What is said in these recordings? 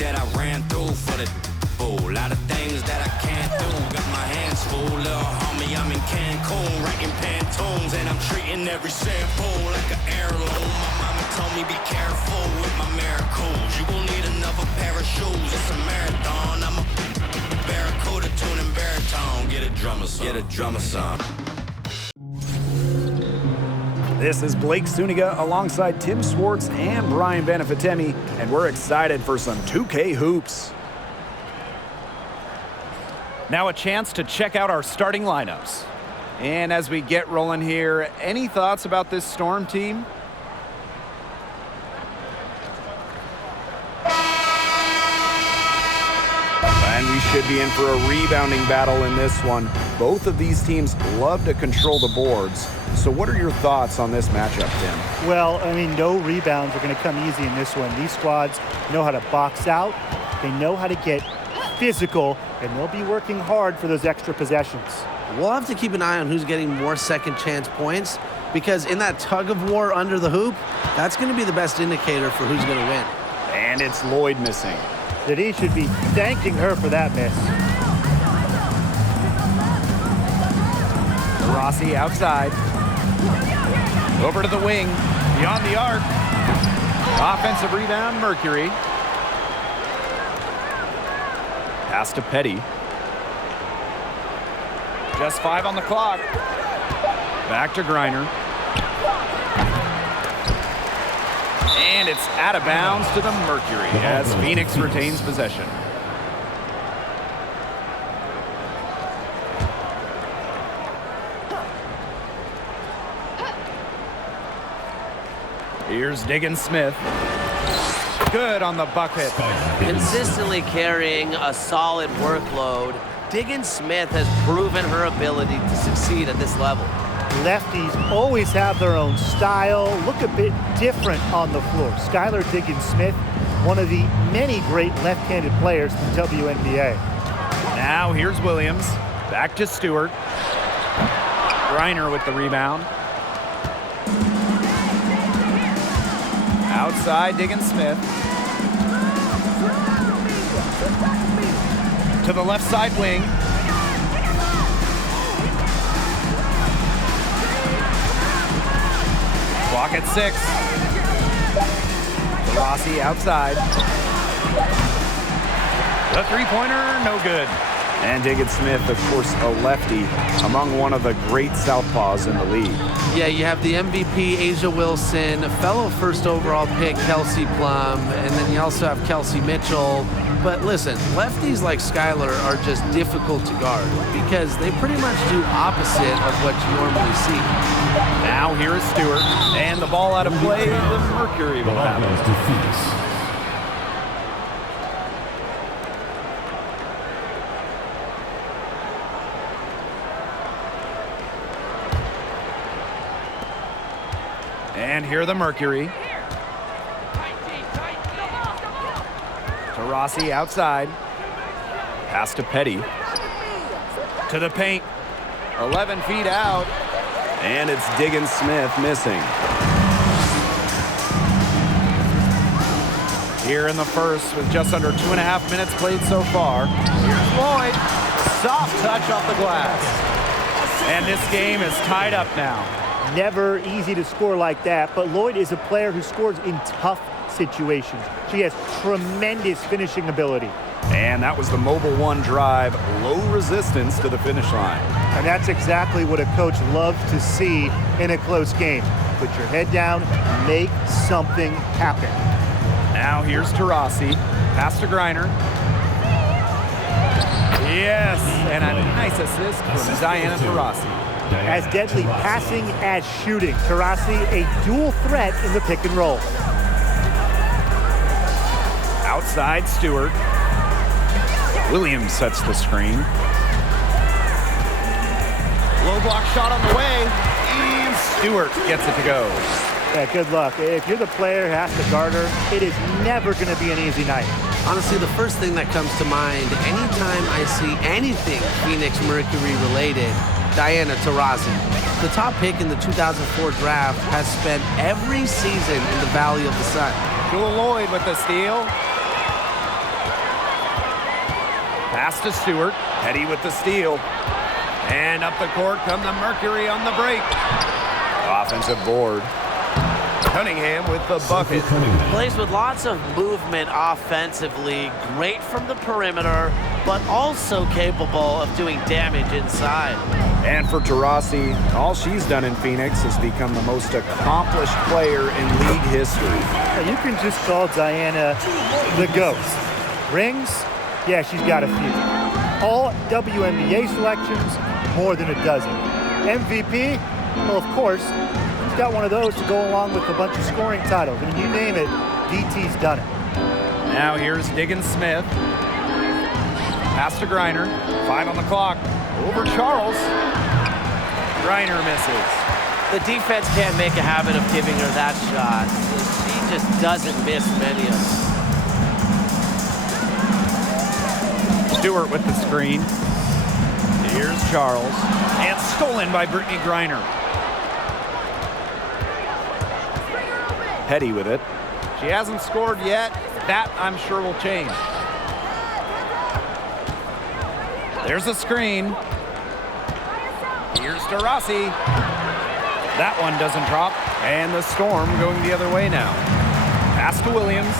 that I ran through for the fool. Lot of things that I can't do. Got my hands full, little homie. I'm in Cancun, writing Pantones, and I'm treating every sample like an heirloom. My mama told me be careful with my miracles. You gon' need another pair of shoes. It's a marathon. I'm a barracuda tuning baritone. Get a drummer song. Get a drummer song. This is Blake Suniga alongside Tim Swartz and Brian Benefitemi, and we're excited for some 2K hoops. Now a chance to check out our starting lineups. And as we get rolling here, any thoughts about this Storm team? And we should be in for a rebounding battle in this one. Both of these teams love to control the boards. So what are your thoughts on this matchup, Tim? Well, I mean, no rebounds are going to come easy in this one. These squads know how to box out. They know how to get physical, and they'll be working hard for those extra possessions. We'll have to keep an eye on who's getting more second chance points, because in that tug of war under the hoop, that's going to be the best indicator for who's going to win. And it's Lloyd missing. That he should be thanking her for that miss. Rossi outside. Over to the wing. Beyond the arc. Offensive rebound, Mercury. Pass to Petty. Just 5 on the clock. Back to Griner. And it's out of bounds to the Mercury as Phoenix retains possession. Here's Diggins-Smith. Good on the bucket. Consistently carrying a solid workload, Diggins-Smith has proven her ability to succeed at this level. Lefties always have their own style, look a bit different on the floor. Skylar Diggins-Smith, one of the many great left-handed players in the WNBA. Now here's Williams. Back to Stewart. Griner with the rebound. Outside, Diggins-Smith. To the left side wing. Clock at 6. Rossi outside. The three-pointer, no good. And Diggins-Smith, of course, a lefty, among one of the great southpaws in the league. Yeah, you have the MVP, Asia Wilson, a fellow first overall pick, Kelsey Plum, and then you also have Kelsey Mitchell. But listen, lefties like Skylar are just difficult to guard because they pretty much do opposite of what you normally see. Now here is Stewart, and the ball out of play, the Mercury will have it. And here the Mercury. To Rossi outside. Pass to Petty. To the paint. 11 feet out. And it's Diggins-Smith missing. Here in the first with just under 2.5 minutes played so far. Here's Lloyd. Soft touch off the glass. And this game is tied up now. Never easy to score like that, but Lloyd is a player who scores in tough situations. She has tremendous finishing ability. And that was the Mobile One drive, low resistance to the finish line. And that's exactly what a coach loves to see in a close game. Put your head down, make something happen. Now here's Taurasi, pass to Griner. Yes, and a nice assist from Diana Taurasi. As deadly passing as shooting. Taurasi, a dual threat in the pick and roll. Outside Stewart. Williams sets the screen. Low block shot on the way. And Stewart gets it to go. Yeah, good luck. If you're the player who has to guard her, it is never going to be an easy night. Honestly, the first thing that comes to mind anytime I see anything Phoenix Mercury related, Diana Taurasi. The top pick in the 2004 draft has spent every season in the Valley of the Sun. Jewel Lloyd with the steal. Pass to Stewart. Petty with the steal. And up the court come the Mercury on the break. Offensive board. Cunningham with the bucket. Plays with lots of movement offensively, great from the perimeter, but also capable of doing damage inside. And for Taurasi, all she's done in Phoenix is become the most accomplished player in league history. You can just call Diana the GOAT. Rings? Yeah, she's got a few. All WNBA selections, more than a dozen. MVP? Well, of course, she's got one of those to go along with a bunch of scoring titles. I mean, you name it, DT's done it. Now here's Diggins Smith. Pass to Griner. 5 on the clock. Over Charles. Griner misses. The defense can't make a habit of giving her that shot. She just doesn't miss many of them. Stewart with the screen. Here's Charles. And stolen by Brittany Griner. Petty with it. She hasn't scored yet. That, I'm sure, will change. There's a screen. Here's Taurasi. That one doesn't drop. And the Storm going the other way now. Pass to Williams.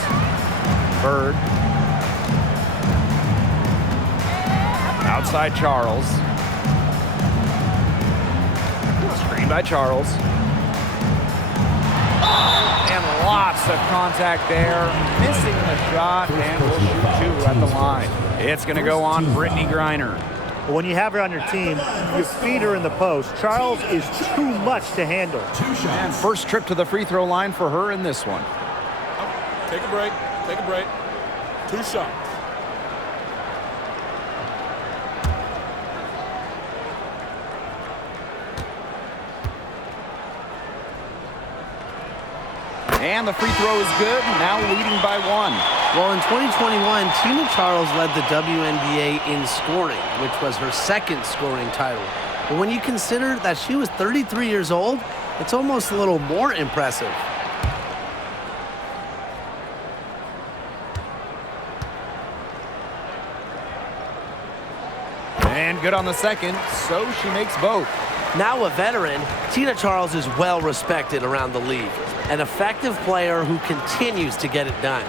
Bird. Outside Charles. Screen by Charles. And lots of contact there. Missing the shot, and will shoot 2 at the line. It's going to go on Brittany Griner. When you have her on your team, you feed her in the post. Charles is too much to handle. And first trip to the free throw line for her in this one. Take a break. Take a break. 2 shots. And the free throw is good, now leading by 1. Well, in 2021, Tina Charles led the WNBA in scoring, which was her second scoring title. But when you consider that she was 33 years old, it's almost a little more impressive. And good on the second, so she makes both. Now a veteran, Tina Charles is well respected around the league. An effective player who continues to get it done.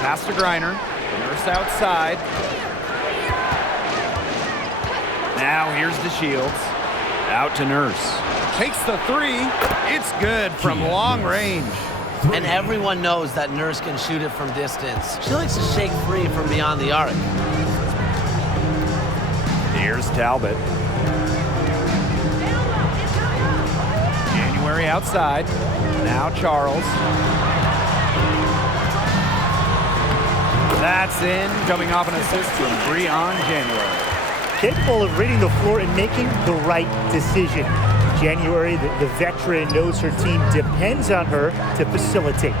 Pass to Griner. Nurse outside. Now here's DeShields. Out to Nurse. Takes the 3. It's good from long range. And everyone knows that Nurse can shoot it from distance. She likes to shake free from beyond the arc. Here's Talbot. January outside. Now Charles. That's in, coming off an assist from Breon January. Capable of reading the floor and making the right decision. January, the veteran, knows her team depends on her to facilitate.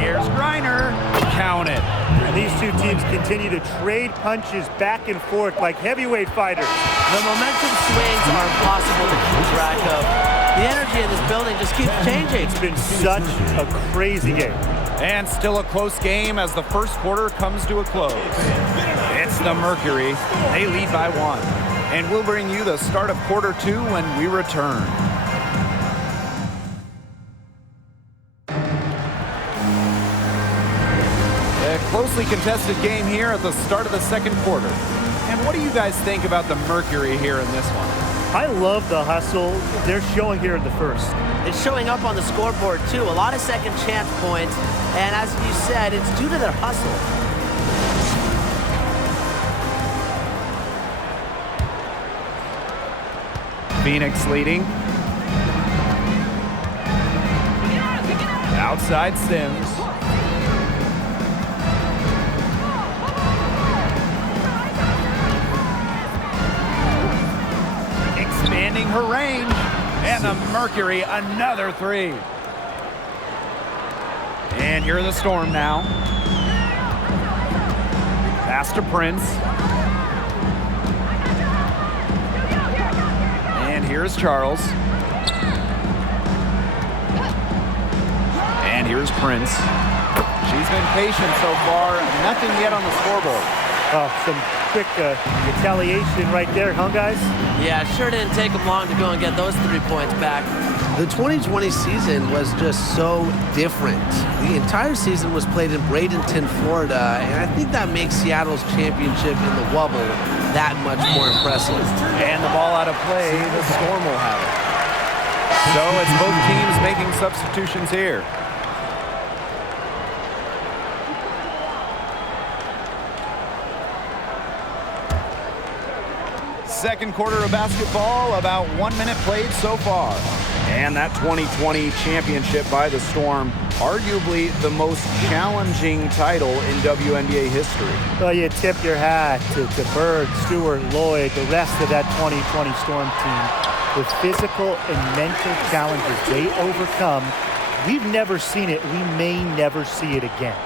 Here's Griner. Count it. And these two teams continue to trade punches back and forth like heavyweight fighters. The momentum swings are impossible to keep track of. The energy in this building just keeps changing. It's been such a crazy game. And still a close game as the first quarter comes to a close. It's the Mercury. They lead by 1. And we'll bring you the start of quarter 2 when we return. A closely contested game here at the start of the second quarter. And what do you guys think about the Mercury here in this one? I love the hustle they're showing here in the first. It's showing up on the scoreboard, too. A lot of second chance points. And as you said, it's due to their hustle. Phoenix leading. Outside Sims. Expanding her range. And the Mercury, another 3. And here are the Storm now. Pass to Prince. And here's Charles. And here's Prince. He's been patient so far. Nothing yet on the scoreboard. Oh, some quick retaliation right there, huh, guys? Yeah, it sure didn't take them long to go and get those 3 points back. The 2020 season was just so different. The entire season was played in Bradenton, Florida, and I think that makes Seattle's championship in the Wubble that much more impressive. And the ball out of play, the Storm will have it. So it's both teams making substitutions here. Second quarter of basketball, about 1 minute played so far. And that 2020 championship by the Storm, arguably the most challenging title in WNBA history. Well, you tip your hat to Bird, Stewart, Lloyd, the rest of that 2020 Storm team. The physical and mental challenges they overcome, we've never seen it. We may never see it again.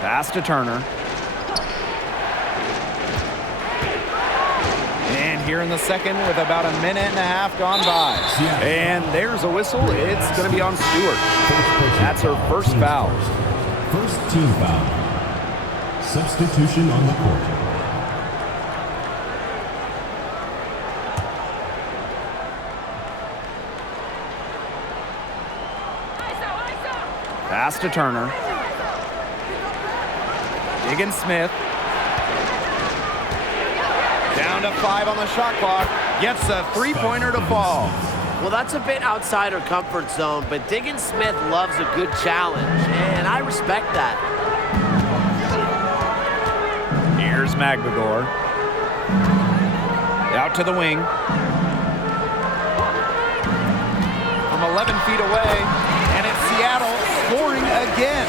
Pass to Turner. Here in the second with about a minute and a half gone by. And there's a whistle. It's going to be on Stewart. That's her first foul. First team foul. Substitution on the court. Pass to Turner. Diggins-Smith. Down to 5 on the shot clock. Gets a three-pointer to fall. Well, that's a bit outside her comfort zone, but Diggins-Smith loves a good challenge, and I respect that. Here's Magdagor. Out to the wing. From 11 feet away, and it's Seattle scoring again.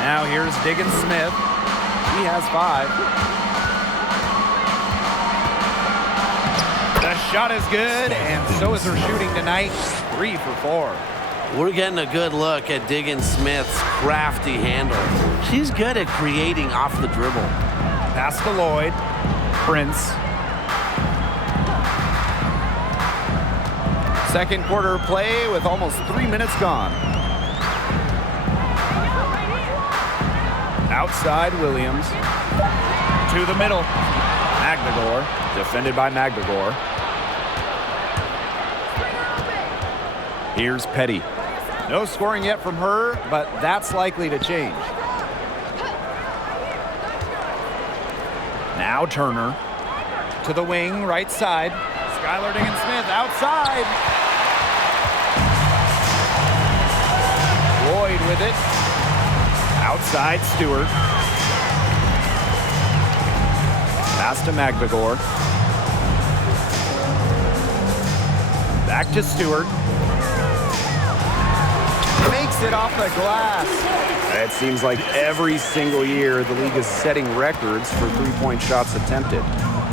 Now here's Diggins-Smith. He has 5. The shot is good, and so is her shooting tonight. 3 for 4. We're getting a good look at Diggins-Smith's crafty handle. She's good at creating off the dribble. Pass to Lloyd. Prince. Second quarter play with almost 3 minutes gone. Outside Williams. To the middle. Magdagor. Defended by Magdagor. Here's Petty. No scoring yet from her, but that's likely to change. Now Turner. To the wing, right side. Skylar Diggins-Smith outside. Lloyd with it. Outside Stewart. Pass to Magdagor. Back to Stewart. Makes it off the glass. It seems like every single year the league is setting records for three-point shots attempted.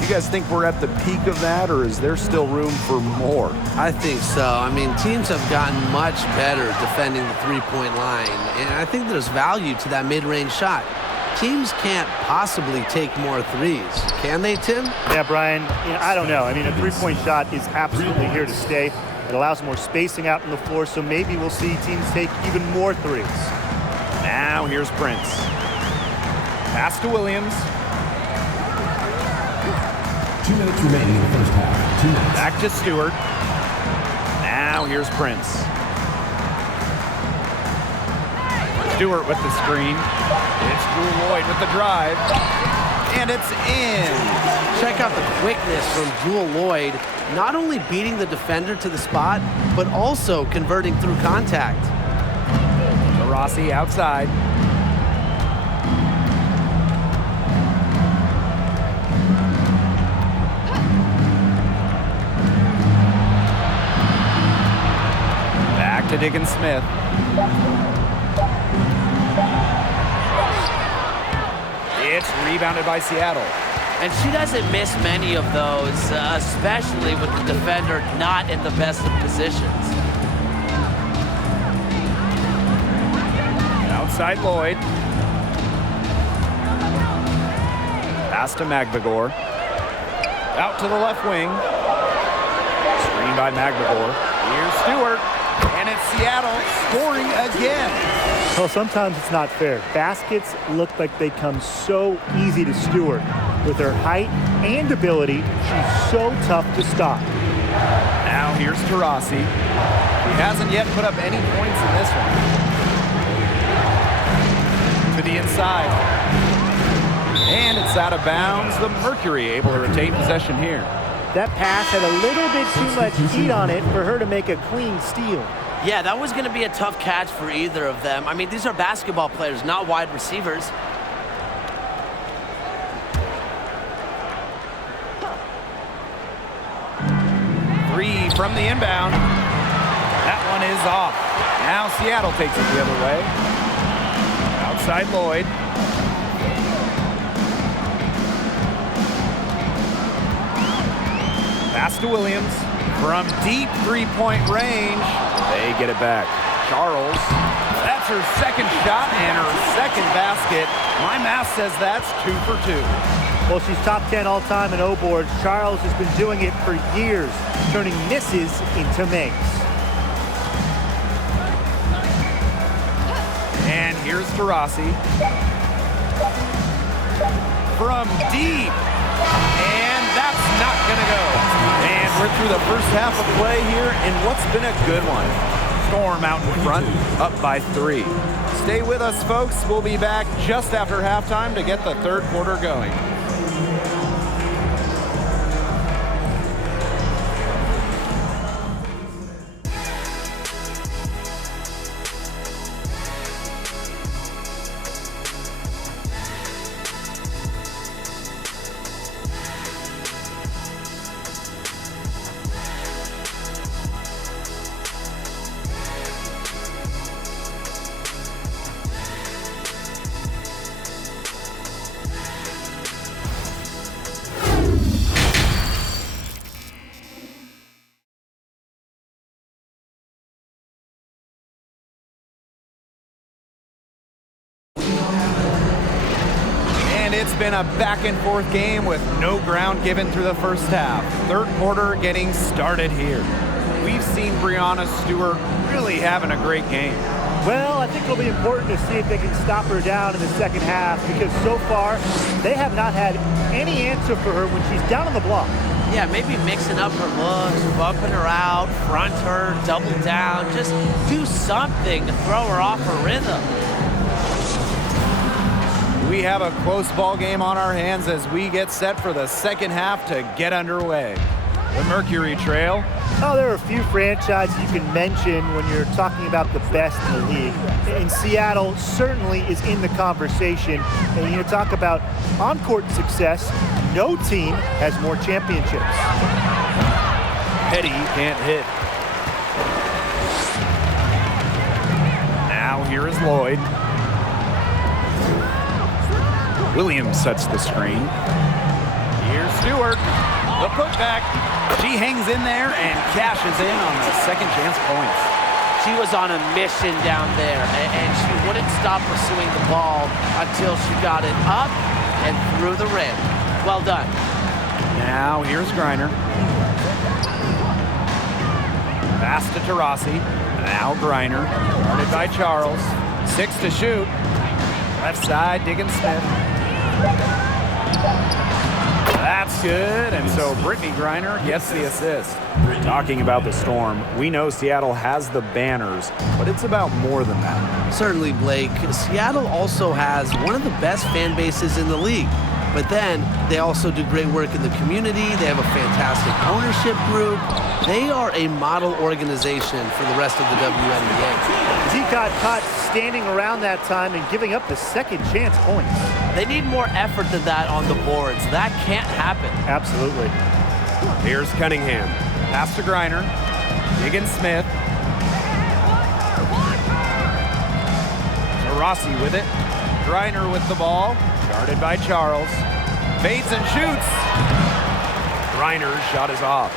You guys think we're at the peak of that, or is there still room for more? I think so. I mean, teams have gotten much better defending the three-point line, and I think there's value to that mid-range shot. Teams can't possibly take more threes. Can they, Tim? Yeah, Brian, I don't know. I mean, a three-point shot is absolutely here to stay. It allows more spacing out on the floor, so maybe we'll see teams take even more threes. Now here's Prince. Pass to Williams. 2 minutes remaining in the first half. 2 minutes. Back to Stewart. Now here's Prince. Stewart with the screen. It's Drew Lloyd with the drive. And it's in. Check out the quickness from Jewel Lloyd, not only beating the defender to the spot, but also converting through contact. Rossi outside. Back to Diggins-Smith. It's rebounded by Seattle. And she doesn't miss many of those, especially with the defender not in the best of positions. Outside Lloyd. Pass to Magdagor. Out to the left wing. Screen by Magdagor. Here's Stewart, and it's Seattle scoring again. Well, sometimes it's not fair. Baskets look like they come so easy to Stewart. With her height and ability, she's so tough to stop. Now here's Taurasi. He hasn't yet put up any points in this one. To the inside. And it's out of bounds. The Mercury able to retain possession here. That pass had a little bit too much heat on it for her to make a clean steal. Yeah, that was going to be a tough catch for either of them. I mean, these are basketball players, not wide receivers. Three from the inbound. That one is off. Now Seattle takes it the other way. Outside Lloyd. Pass to Williams. From deep three-point range, they get it back. Charles. That's her second shot and her second basket. My math says that's 2 for 2. Well, she's top 10 all-time in O-boards. Charles has been doing it for years, turning misses into makes. And here's Taurasi. From deep. And that's not going to go. And we're through the first half of play here in what's been a good one. Storm out in front, up by 3. Stay with us, folks. We'll be back just after halftime to get the third quarter going. It's been a back-and-forth game with no ground given through the first half. Third quarter getting started here. We've seen Breanna Stewart really having a great game. Well, I think it'll be important to see if they can stop her down in the second half, because so far they have not had any answer for her when she's down on the block. Yeah, maybe mixing up her looks, bumping her out, front her, double down, just do something to throw her off her rhythm. We have a close ball game on our hands as we get set for the second half to get underway. The Mercury trail. Oh, there are a few franchises you can mention when you're talking about the best in the league. And Seattle certainly is in the conversation. And you talk about on-court success, no team has more championships. Petty can't hit. Now here is Lloyd. Williams sets the screen. Here's Stewart. The putback. She hangs in there and cashes in on the second chance points. She was on a mission down there, and she wouldn't stop pursuing the ball until she got it up and through the rim. Well done. Now here's Griner. Pass to Taurasi. Now Griner. Guarded by Charles. 6 to shoot. Left side, Diggins Smith. That's good, and so Brittany Griner gets the assist. Talking about the Storm, we know Seattle has the banners, but it's about more than that. Certainly, Blake. Seattle also has one of the best fan bases in the league. But then they also do great work in the community. They have a fantastic ownership group. They are a model organization for the rest of the WNBA. He got caught standing around that time and giving up the second chance points. They need more effort than that on the boards. That can't happen. Absolutely. Here's Cunningham. Pass to Griner. Diggins Smith. Taurasi with it. Griner with the ball. Guarded by Charles. Fades and shoots. Griner's shot is off.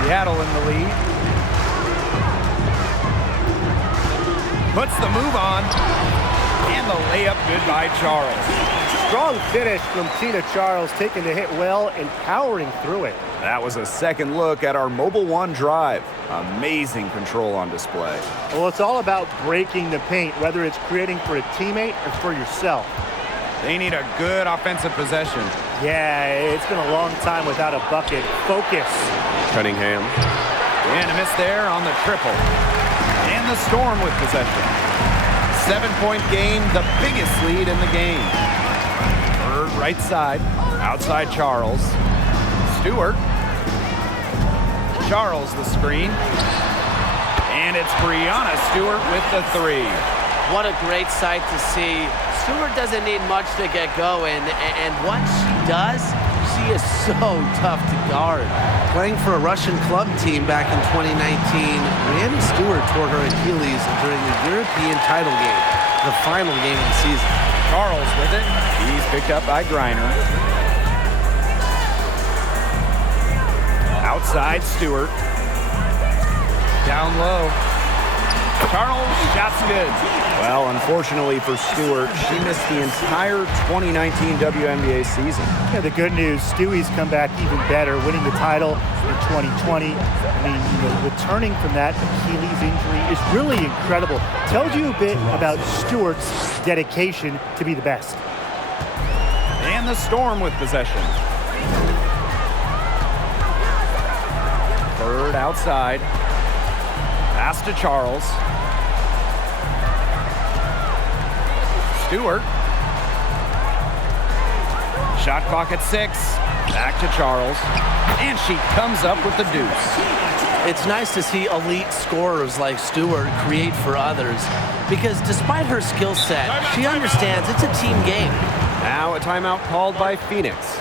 Seattle in the lead. Puts the move on. And the layup good by Charles. Strong finish from Tina Charles, taking the hit well and powering through it. That was a second look at our Mobile One drive. Amazing control on display. Well, it's all about breaking the paint, whether it's creating for a teammate or for yourself. They need a good offensive possession. Yeah, it's been a long time without a bucket. Focus. Cunningham. And a miss there on the triple. And the Storm with possession. 7-point game, the biggest lead in the game. Bird right side, outside Charles. Stewart. Charles the screen. And it's Brianna Stewart with the three. What a great sight to see. Stewart doesn't need much to get going, and once she does, she is so tough to guard. Playing for a Russian club team back in 2019, Brianna Stewart tore her Achilles during the European title game, the final game of the season. Charles with it. He's picked up by Griner. Outside Stewart. Down low. Charles, shot's good. Well, unfortunately for Stewart, she missed the entire 2019 WNBA season. Yeah, the good news, Stewie's come back even better, winning the title in 2020. I mean, returning from that Achilles injury is really incredible. Tells you a bit about Stewart's dedication to be the best. And the Storm with possession. Bird outside. Pass to Charles. Stewart. Shot clock at 6. Back to Charles. And she comes up with the deuce. It's nice to see elite scorers like Stewart create for others, because despite her skill set, she understands it's a team game. Now a timeout called by Phoenix.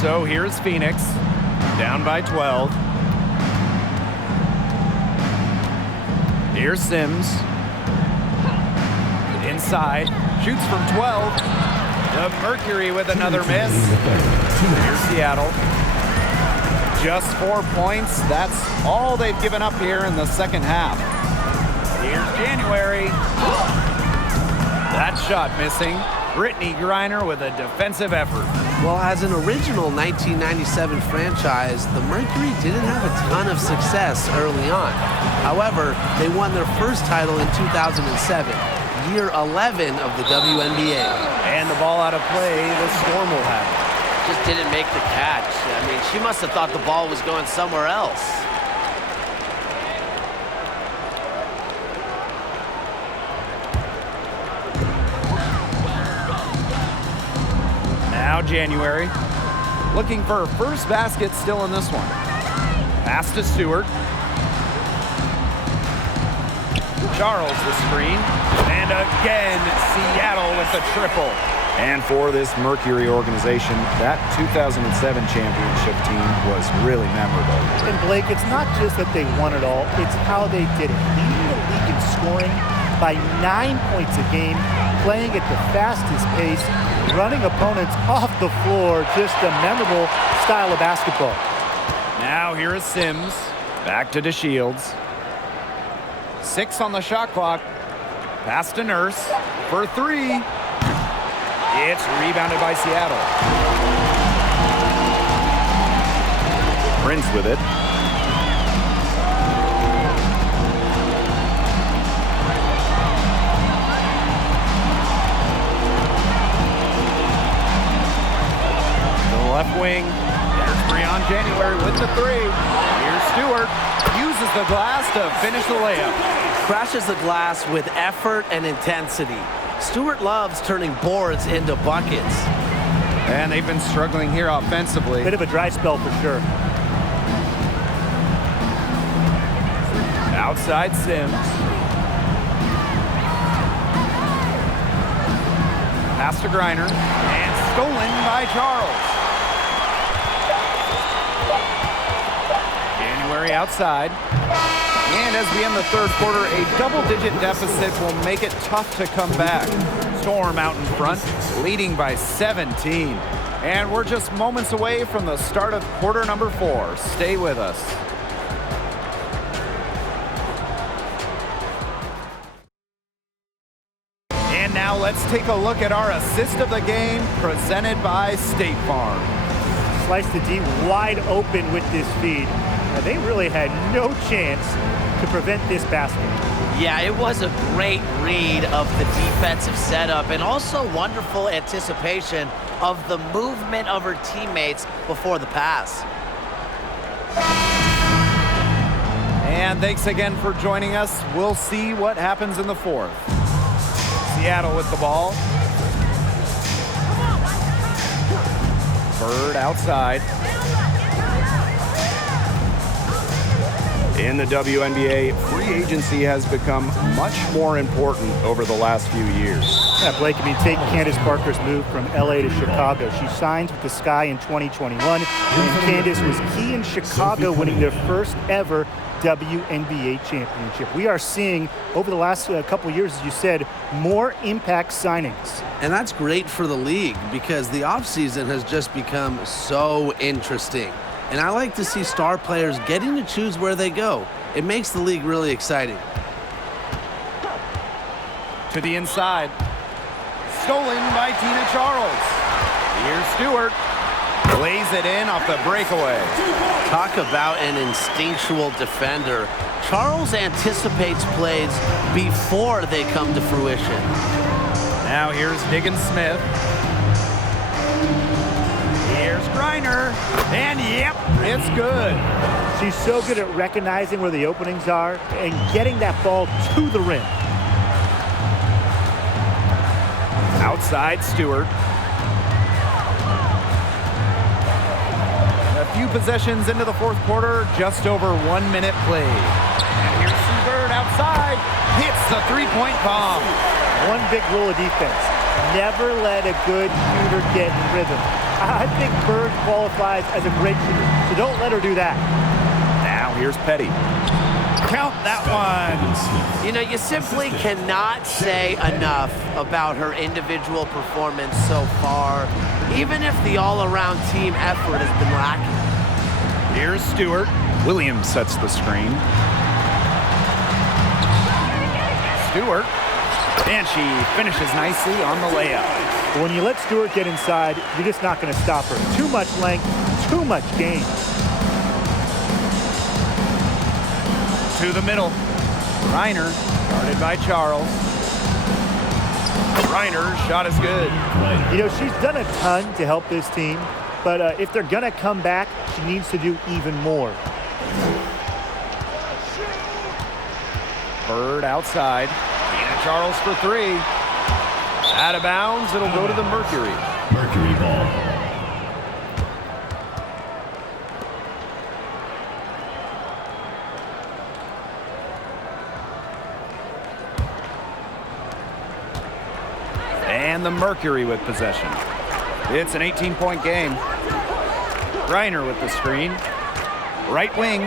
So here's Phoenix, down by 12. Here's Sims. Inside, shoots from 12. The Mercury with another miss. Here's Seattle. Just 4 points. That's all they've given up here in the second half. Here's January. That shot missing. Brittany Griner with a defensive effort. Well, as an original 1997 franchise, the Mercury didn't have a ton of success early on. However, they won their first title in 2007, year 11 of the WNBA. And the ball out of play, the Storm will have it. Just didn't make the catch. I mean, she must have thought the ball was going somewhere else. Now January, looking for her first basket still in this one. Pass to Stewart. Charles the screen. And again, Seattle with the triple. And for this Mercury organization, that 2007 championship team was really memorable. And Blake, it's not just that they won it all, it's how they did it. Leading the league in scoring by 9 points a game, playing at the fastest pace, running opponents off the floor, just a memorable style of basketball. Now here is Sims, back to DeShields. 6 on the shot clock. Pass to Nurse for 3. It's rebounded by Seattle. Prince with it. To the left wing. There's Breon January with the 3. Here's Stewart. Uses the glass to finish the layup. Crashes the glass with effort and intensity. Stewart loves turning boards into buckets. And they've been struggling here offensively. Bit of a dry spell for sure. Outside Sims. Pass to Griner. And stolen by Charles. January outside. And as we end the third quarter, a double-digit deficit will make it tough to come back. Storm out in front, leading by 17. And we're just moments away from the start of quarter number 4. Stay with us. And now let's take a look at our assist of the game, presented by State Farm. Slice the D wide open with this feed. They really had no chance to prevent this basket. Yeah, it was a great read of the defensive setup and also wonderful anticipation of the movement of her teammates before the pass. And thanks again for joining us. We'll see what happens in the fourth. Seattle with the ball. Bird outside. In the WNBA, free agency has become much more important over the last few years. Yeah, Blake, take Candace Parker's move from LA to Chicago. She signs with the Sky in 2021, and Candace was key in Chicago winning their first ever WNBA championship. We are seeing, over the last couple of years, as you said, more impact signings. And that's great for the league because the offseason has just become so interesting. And I like to see star players getting to choose where they go. It makes the league really exciting. To the inside. Stolen by Tina Charles. Here's Stewart. Lays it in off the breakaway. Talk about an instinctual defender. Charles anticipates plays before they come to fruition. Now here's Diggins Smith. Here's Griner. And yep, it's good. She's so good at recognizing where the openings are and getting that ball to the rim. Outside Stewart. A few possessions into the fourth quarter, just over 1 minute played. And here's Bird outside, hits the three-point bomb. One big rule of defense, never let a good shooter get in rhythm. I think Bird qualifies as a great shooter, so don't let her do that. Now here's Petty. Count that one. You know, you simply cannot say enough about her individual performance so far, even if the all-around team effort has been lacking. Here's Stewart. Williams sets the screen. Stewart. And she finishes nicely on the layup. But when you let Stewart get inside, you're just not going to stop her. Too much length, too much game. To the middle. Reiner, guarded by Charles. Reiner's shot is good. You know, she's done a ton to help this team, but if they're going to come back, she needs to do even more. Bird outside. Tina Charles for 3. Out of bounds, it'll go to the Mercury. Mercury ball. And And the Mercury with possession. It's an 18-point game. Griner with the screen. Right wing.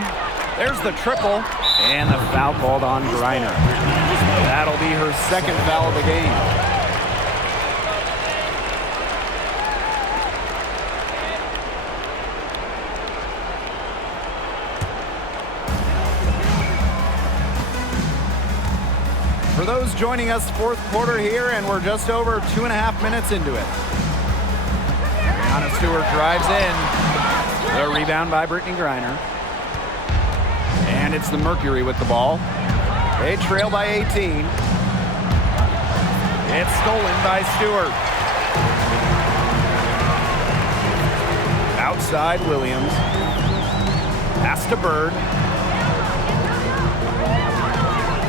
There's the triple. And the foul called on Griner. That'll be her second foul of the game. For those joining us, fourth quarter here, and we're just over 2.5 minutes into it. Brianna Stewart drives in. The rebound by Brittany Griner. And it's the Mercury with the ball. They trail by 18. It's stolen by Stewart. Outside Williams. Pass to Bird.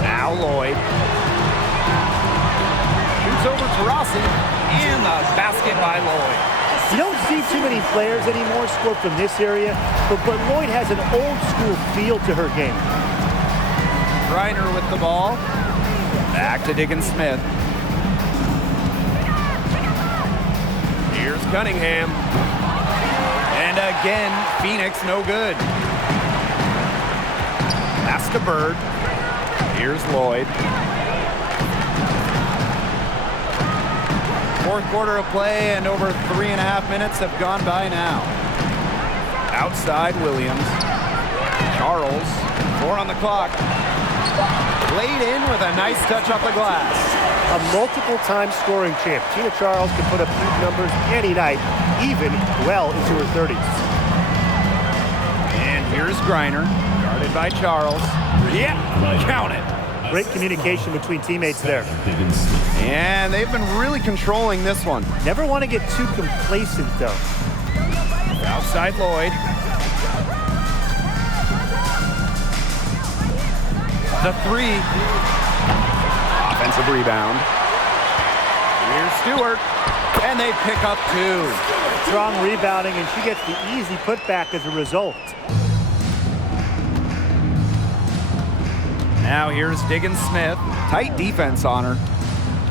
Now Lloyd. Shoots over to Rossi. And the basket by Lloyd. You don't see too many players anymore score from this area, but Lloyd has an old-school feel to her game. Griner with the ball. Back to Diggins-Smith. Here's Cunningham. And again, Phoenix no good. Pass to Bird. Here's Lloyd. Fourth quarter of play, and over 3.5 minutes have gone by now. Outside Williams. Charles, 4 on the clock. Laid in with a nice touch off the glass. A multiple-time scoring champ. Tina Charles can put up huge numbers any night, even well into her 30s. And here's Griner, guarded by Charles. Yep, count it. Great communication between teammates there. And they've been really controlling this one. Never want to get too complacent, though. Outside Lloyd. The three. Offensive rebound. Here's Stewart. And they pick up 2. Strong rebounding, and she gets the easy putback as a result. Now here's Diggins-Smith. Tight defense on her.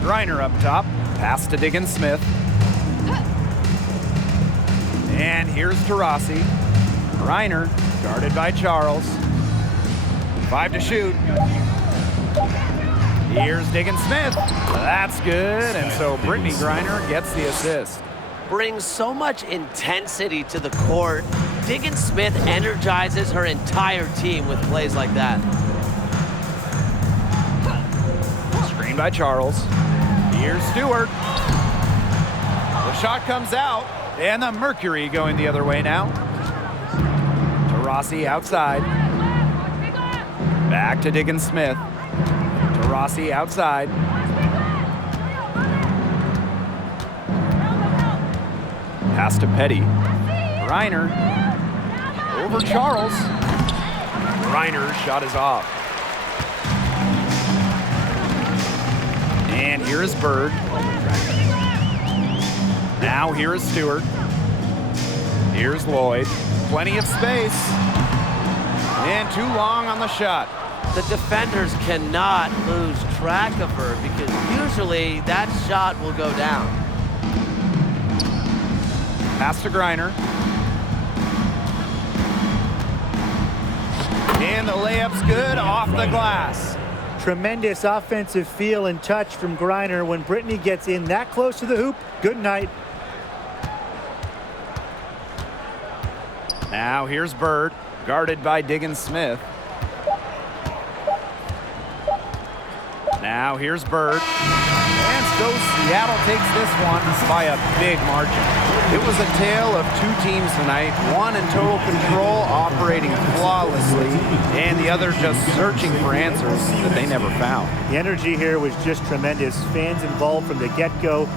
Griner up top. Pass to Diggins-Smith. And here's Taurasi. Griner guarded by Charles. 5 to shoot. Here's Diggins-Smith. That's good. And so Brittany Griner gets the assist. Brings so much intensity to the court. Diggins-Smith energizes her entire team with plays like that. Screen by Charles. Here's Stewart. The shot comes out, and the Mercury going the other way now. Taurasi outside. Back to Diggins-Smith. Taurasi outside. Pass to Petty. Griner. Over Charles. Griner's shot is off. And here is Bird. Now here is Stewart. Here's Lloyd. Plenty of space. And too long on the shot. The defenders cannot lose track of her because usually that shot will go down. Pass to Griner. And the layup's good off the glass. Tremendous offensive feel and touch from Griner. When Brittany gets in that close to the hoop, good night. Now here's Bird, guarded by Diggins-Smith. Now here's Bird. And so Seattle takes this one by a big margin. It was a tale of 2 teams tonight, one in total control, operating flawlessly, and the other just searching for answers that they never found. The energy here was just tremendous. Fans involved from the get-go.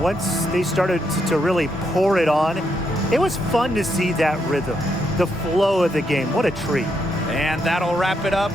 Once they started to really pour it on, it was fun to see that rhythm, the flow of the game. What a treat. And that'll wrap it up